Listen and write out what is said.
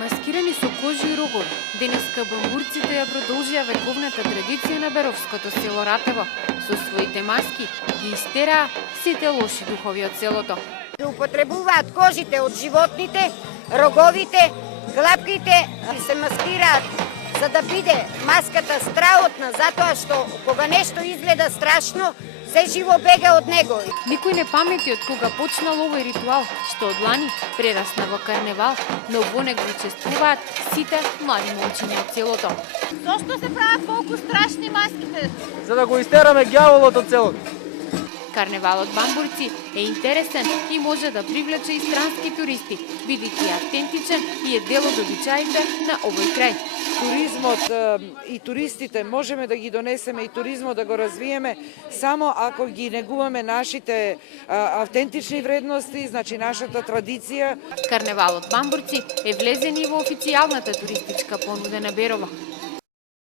Маскирани со кожи и рогови, денеска бамбурците ја продолжија вековната традиција на Беровското село Ратево. Со своите маски ги истераа сите лоши духови од селото. Употребуваат кожите од животните, роговите, глапките и се маскираат за да биде маската страотна, затоа што кога нешто изгледа страшно, се живо бега од него. Никој не памети од кога почнал овој ритуал, што од лани прерасна во карневал, но во него учествуваат сите млади момчиња од селото. Зошто се прават толку страшни маските? За да го истераме ѓаволот од селото. Карневалот Бамбурци е интересен и може да привлече и странски туристи, бидејќи е автентичен и е дел од обичаите на овој крај. Туризмот и туристите можеме да ги донесеме и туризмот да го развиеме само ако ги негуваме нашите автентични вредности, значи нашата традиција. Карневалот Бамбурци е влезен и во официјалната туристичка понуда на Берово.